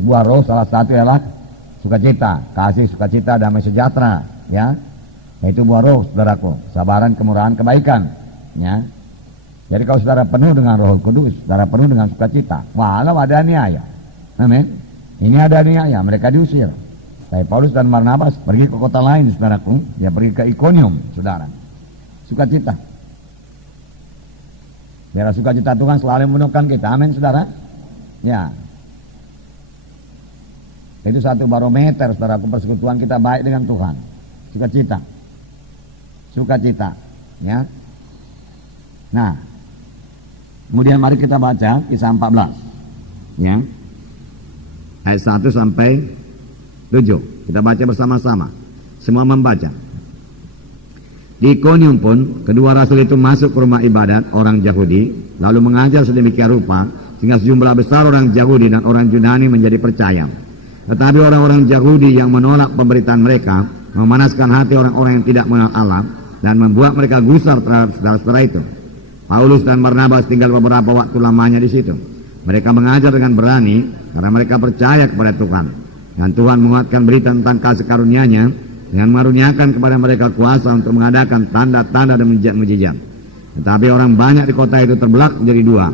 Buah roh salah satu adalah sukacita, kasih, sukacita, damai sejahtera, ya. Itu buah roh, saudaraku, sabaran, kemurahan, kebaikan, ya. Jadi kalau saudara penuh dengan Roh Kudus, saudara penuh dengan sukacita, walau ada aniaya, amin. Ini ada aniaya, mereka diusir. Tapi Paulus dan Barnabas pergi ke kota lain, saudaraku, dia pergi ke Ikonium, saudara. Sukacita. Biar sukacita Tuhan selalu memenuhkan kita, amin, saudara. Ya. Itu satu barometer, saudaraku, persekutuan kita baik dengan Tuhan. Sukacita. Sukacita, ya. Nah, kemudian mari kita baca Kisah 14, ya. Ayat 1 sampai 7. Kita baca bersama-sama. Semua membaca. Di Ikonium pun kedua rasul itu masuk ke rumah ibadat orang Yahudi, lalu mengajar sedemikian rupa sehingga sejumlah besar orang Yahudi dan orang Yunani menjadi percaya. Tetapi orang-orang Yahudi yang menolak pemberitaan mereka memanaskan hati orang-orang yang tidak mengenal Allah dan membuat mereka gusar terhadap saudara-saudara itu. Paulus dan Barnabas tinggal beberapa waktu lamanya di situ. Mereka mengajar dengan berani karena mereka percaya kepada Tuhan. Dan Tuhan menguatkan berita tentang kasih karunia-Nya dengan mengaruniakan kepada mereka kuasa untuk mengadakan tanda-tanda dan mujizat. Tetapi orang banyak di kota itu terbelah menjadi dua.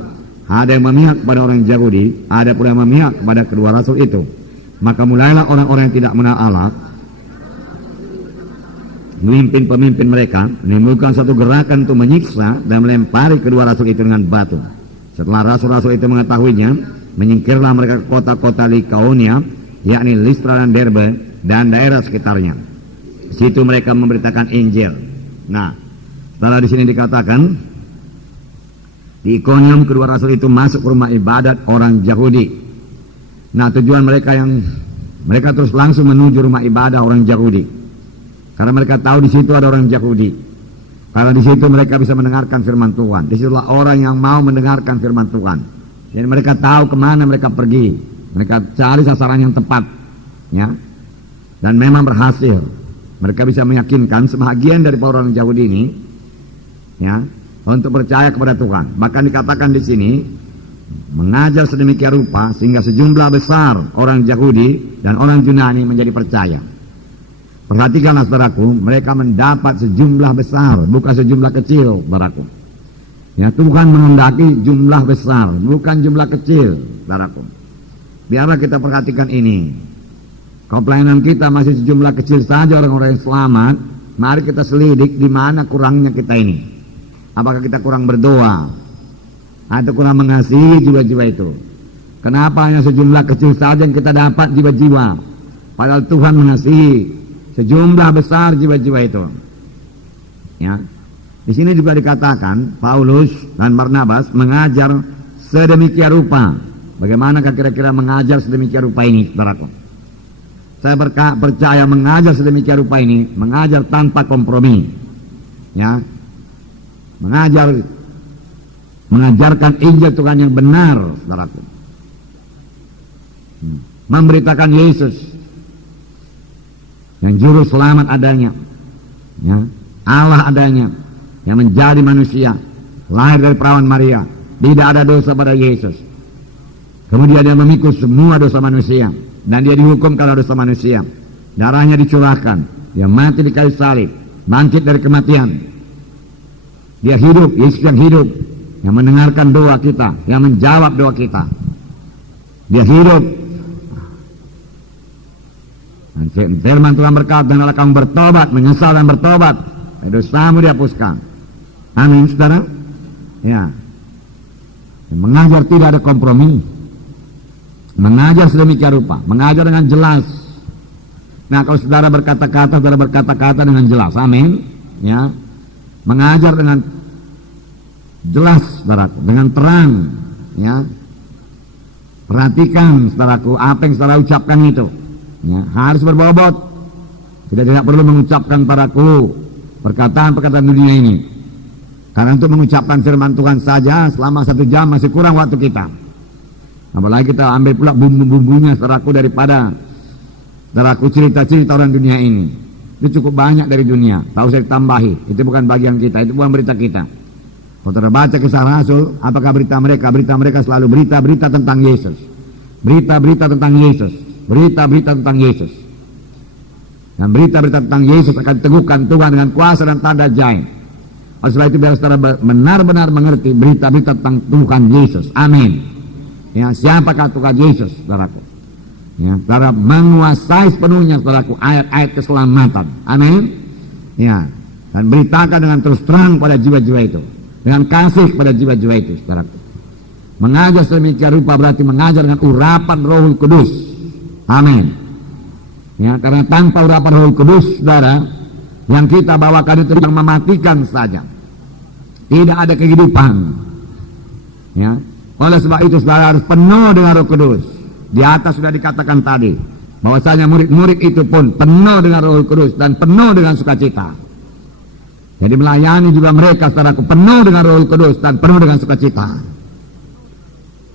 Ada yang memihak kepada orang Yahudi, ada pula yang memihak kepada kedua rasul itu. Maka mulailah orang-orang yang tidak mengenal Allah pemimpin mereka menimbulkan satu gerakan untuk menyiksa dan melempari kedua rasul itu dengan batu. Setelah rasul-rasul itu mengetahuinya, menyingkirlah mereka ke kota-kota Likaonia, yakni Listra dan Derbe dan daerah sekitarnya. Di situ mereka memberitakan Injil. Nah, setelah di sini dikatakan di Ikonium kedua rasul itu masuk ke rumah ibadat orang Yahudi. Nah, tujuan mereka terus langsung menuju rumah ibadah orang Yahudi. Karena mereka tahu di situ ada orang Yahudi. Karena di situ mereka bisa mendengarkan firman Tuhan. Disitulah orang yang mau mendengarkan firman Tuhan. Jadi mereka tahu kemana mereka pergi. Mereka cari sasaran yang tepat, ya. Dan memang berhasil. Mereka bisa meyakinkan sebagian dari orang Yahudi ini, ya, untuk percaya kepada Tuhan. Bahkan dikatakan di sini mengajar sedemikian rupa sehingga sejumlah besar orang Yahudi dan orang Yunani menjadi percaya. Perhatikanlah saudaraku, mereka mendapat sejumlah besar, bukan sejumlah kecil, saudaraku. Ya, Tuhan menghendaki jumlah besar, bukan jumlah kecil, saudaraku. Biarlah kita perhatikan ini. Kalau pelayanan kita masih sejumlah kecil saja orang-orang yang selamat, mari kita selidik di mana kurangnya kita ini. Apakah kita kurang berdoa atau kurang mengasihi jiwa-jiwa itu? Kenapa hanya sejumlah kecil saja yang kita dapat jiwa-jiwa, padahal Tuhan mengasihi sejumlah besar jiwa-jiwa itu. Ya. Di sini juga dikatakan Paulus dan Barnabas mengajar sedemikian rupa. Bagaimanakah kira-kira mengajar sedemikian rupa ini, saudaraku? Saya percaya mengajar sedemikian rupa ini, mengajar tanpa kompromi. Ya. Mengajarkan Injil Tuhan yang benar, saudaraku. Memberitakan Yesus yang juru selamat adanya, ya, Allah adanya, yang menjadi manusia, lahir dari perawan Maria, tidak ada dosa pada Yesus. Kemudian dia memikul semua dosa manusia, dan dia dihukum karena dosa manusia. Darahnya dicurahkan, dia mati di kayu salib, bangkit dari kematian. Dia hidup, Yesus yang hidup, yang mendengarkan doa kita, yang menjawab doa kita. Dia hidup. Firman Tuhan berkata, "Hendaklah kamu bertobat, menyesal dan bertobat, dosamu dihapuskan." Amin, saudara. Ya. Mengajar tidak ada kompromi. Mengajar sedemikian rupa, mengajar dengan jelas. Nah, kalau saudara berkata-kata dengan jelas. Amin. Ya. Mengajar dengan jelas, saudaraku, dengan terang, ya. Perhatikan, saudaraku, apa yang saudara ucapkan itu. Ya, harus berbobot. Tidak perlu mengucapkan padaku perkataan-perkataan dunia ini. Karena untuk mengucapkan firman Tuhan saja selama 1 jam masih kurang waktu kita. Apalagi kita ambil pula bumbu-bumbunya, saudaraku, daripada saudaraku cerita-cerita orang dunia ini. Itu cukup banyak dari dunia. Tak usah ditambahi. Itu bukan bagian kita, itu bukan berita kita. Kalau terbaca Kisah Rasul, apakah berita mereka? Berita mereka selalu berita-berita tentang Yesus. berita-berita tentang Yesus, berita-berita tentang Yesus. Dan berita-berita tentang Yesus akan diteguhkan Tuhan dengan kuasa dan tanda ajaib. Oleh sebab itu biar saudara benar-benar mengerti berita-berita tentang Tuhan Yesus. Amin. Ya, siapakah Tuhan Yesus, saudaraku? Ya, saudara menguasai sepenuhnya, saudaraku, ayat-ayat keselamatan. Amin. Ya, dan beritakan dengan terus terang pada jiwa-jiwa itu, dengan kasih pada jiwa-jiwa itu, saudaraku. Mengajar sedemikian rupa berarti mengajar dengan urapan Roh Kudus. Amin. Ya, karena tanpa urapan Roh Kudus, saudara, yang kita bawakan itu yang mematikan saja, tidak ada kehidupan. Ya, oleh sebab itu saudara harus penuh dengan Roh Kudus. Di atas sudah dikatakan tadi bahwasanya murid-murid itu pun penuh dengan Roh Kudus dan penuh dengan sukacita. Jadi melayani juga mereka, saudaraku, penuh dengan Roh Kudus dan penuh dengan sukacita.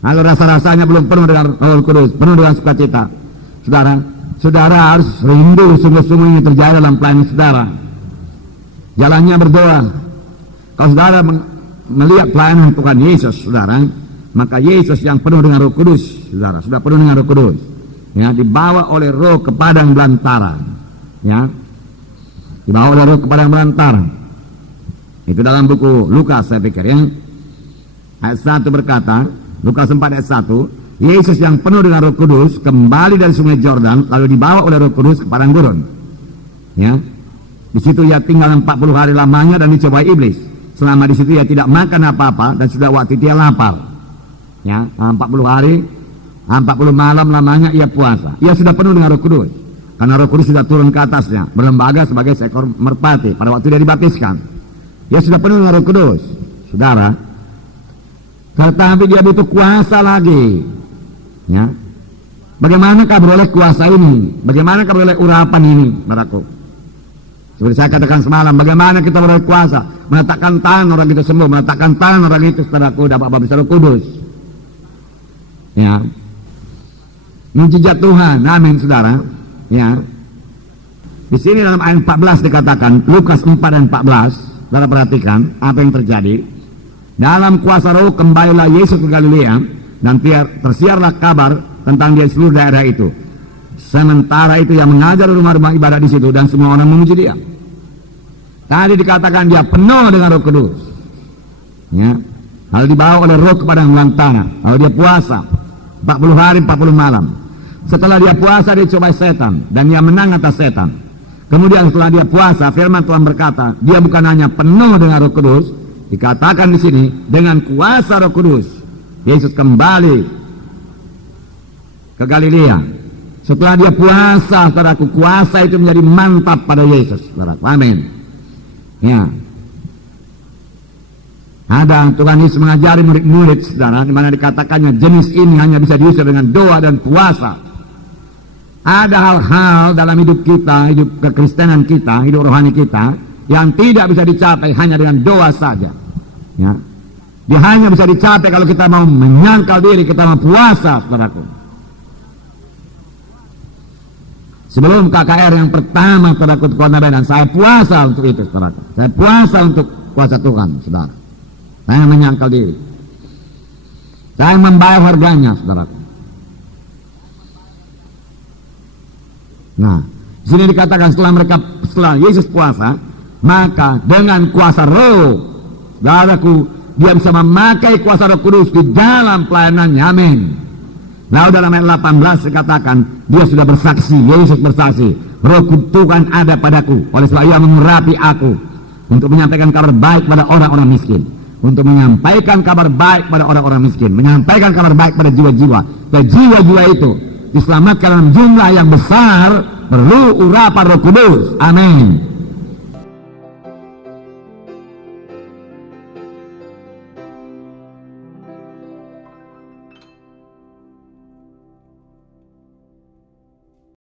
Kalau rasa-rasanya belum penuh dengan Roh Kudus, penuh dengan sukacita, saudara harus rindu sungguh-sungguh ini terjadi dalam pelayanan saudara. Jalannya berdoa. Kalau saudara melihat pelayanan Tuhan Yesus, saudara, maka Yesus yang penuh dengan Roh Kudus, saudara, sudah penuh dengan Roh Kudus, ya, dibawa oleh Roh ke padang belantara, ya, dibawa oleh Roh ke padang belantara. Itu dalam buku Lukas, saya pikir, ya. Ayat 1 berkata, Lukas 4 ayat 1, Yesus yang penuh dengan Roh Kudus kembali dari sungai Yordan, lalu dibawa oleh Roh Kudus ke padang gurun. Ya, di situ ia tinggal 40 hari lamanya dan dicobai iblis. Selama di situ ia tidak makan apa-apa dan sudah waktu dia lapar. Ya, 40 hari, 40 malam lamanya ia puasa. Ia sudah penuh dengan Roh Kudus, karena Roh Kudus sudah turun ke atasnya, berlembaga sebagai seekor merpati pada waktu dia dibaptiskan. Ia sudah penuh dengan Roh Kudus, saudara. Tetapi dia butuh kuasa lagi. Ya, bagaimanakah beroleh kuasa ini? Bagaimanakah beroleh urapan ini, saudaraku? Seperti saya katakan semalam, bagaimana kita beroleh kuasa? Meletakkan tangan orang itu sembuh, meletakkan tangan orang itu, saudaraku, dapat baptisan Roh Kudus. Ya, mujizat Tuhan, amin, saudara. Ya, di sini dalam ayat 14 dikatakan, Lukas 4 dan 14, saudara perhatikan apa yang terjadi. Dalam kuasa Roh kembalilah Yesus ke Galilea, dan tersiarlah kabar tentang dia di seluruh daerah itu. Sementara itu ia mengajar rumah-rumah ibadat di situ dan semua orang memuji dia. Tadi dikatakan dia penuh dengan Roh Kudus. Ya, lalu dibawa oleh Roh ke padang belantara. Lalu dia puasa 40 hari 40 malam. Setelah dia puasa dia cobai setan dan dia menang atas setan. Kemudian setelah dia puasa, firman Tuhan berkata, dia bukan hanya penuh dengan Roh Kudus, dikatakan di sini dengan kuasa Roh Kudus. Yesus kembali ke Galilea. Setelah dia puasa, saudaraku, kuasa itu menjadi mantap pada Yesus, saudaraku. Amin. Ya. Ada Tuhan Yesus mengajari murid-murid, saudara, di mana dikatakannya jenis ini hanya bisa diusir dengan doa dan puasa. Ada hal-hal dalam hidup kita, hidup kekristenan kita, hidup rohani kita, yang tidak bisa dicapai hanya dengan doa saja. Ya. Dia hanya bisa dicapai kalau kita mau menyangkal diri, kita mau puasa, saudaraku. Sebelum KKR yang pertama, saudaraku, di Kota Medan, saya puasa untuk itu, saudaraku. Saya puasa untuk kuasa Tuhan, saudara. Saya menyangkal diri. Saya membayar harganya, saudaraku. Nah, di sini dikatakan setelah Yesus puasa, maka dengan kuasa Roh, saudaraku, dia bisa memakai kuasa Roh Kudus di dalam pelayanannya. Amin. Lalu dalam ayat 18 dikatakan, dia sudah bersaksi, Yesus bersaksi, Roh Tuhan ada padaku, oleh sebab ia mengurapi aku untuk menyampaikan kabar baik pada orang-orang miskin, untuk menyampaikan kabar baik pada orang-orang miskin, menyampaikan kabar baik pada jiwa-jiwa. Dan jiwa-jiwa itu diselamatkan dalam jumlah yang besar, perlu urapan Roh Kudus. Amin.